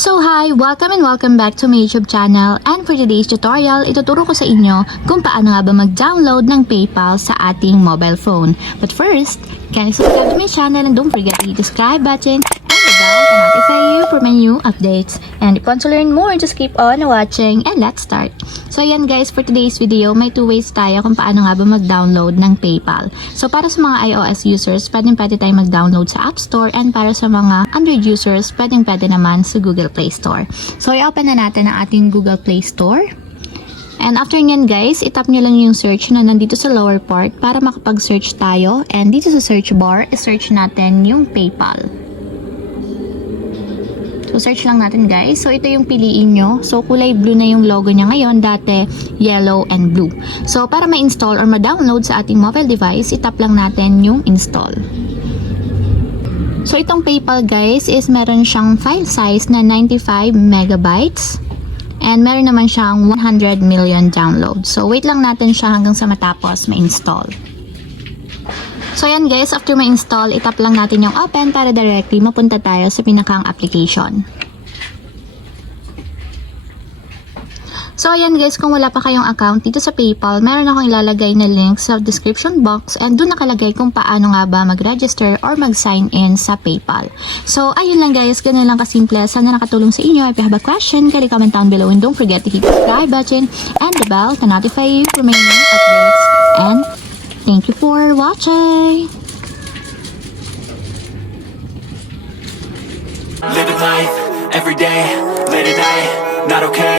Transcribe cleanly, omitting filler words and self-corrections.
So hi! Welcome and welcome back to my YouTube channel, and for today's tutorial, ituturo ko sa inyo kung paano nga ba mag-download ng PayPal sa ating mobile phone. But first, can you subscribe to my channel and don't forget to hit the subscribe button and the bell to notify you for my new updates. And if you want to learn more, just keep on watching and let's start. So ayan guys, for today's video, may two ways tayo kung paano nga ba mag-download ng PayPal. So para sa mga iOS users, pwede tayo mag-download sa App Store, and para sa mga Android users, pwede naman sa Google Play Store. So i-open na natin ang ating Google Play Store. And after nyan guys, itap nyo lang yung search na nandito sa lower part para makapag-search tayo. And dito sa search bar, i-search natin yung PayPal. So, search lang natin guys. So, ito yung piliin nyo. So, kulay blue na yung logo niya ngayon. Dati, yellow and blue. So, para ma-install or ma-download sa ating mobile device, itap lang natin yung install. So, itong PayPal guys is meron siyang file size na 95 megabytes. And meron naman siyang 100 million downloads. So, wait lang natin siya hanggang sa matapos ma-install. So yan guys, after ma-install, itap lang natin yung open para directly mapunta tayo sa pinakang application. So ayan guys, kung wala pa kayong account dito sa PayPal, meron akong ilalagay na link sa description box, and doon nakalagay kung paano nga ba mag-register or mag-sign in sa PayPal. So ayun lang guys, ganun lang kasimple. Sana nakatulong sa inyo. If you have a question, can you comment down below, and don't forget to hit the subscribe button and the bell to notify you for my new updates. And thank you for watching! Living life, every day, late at night, not okay.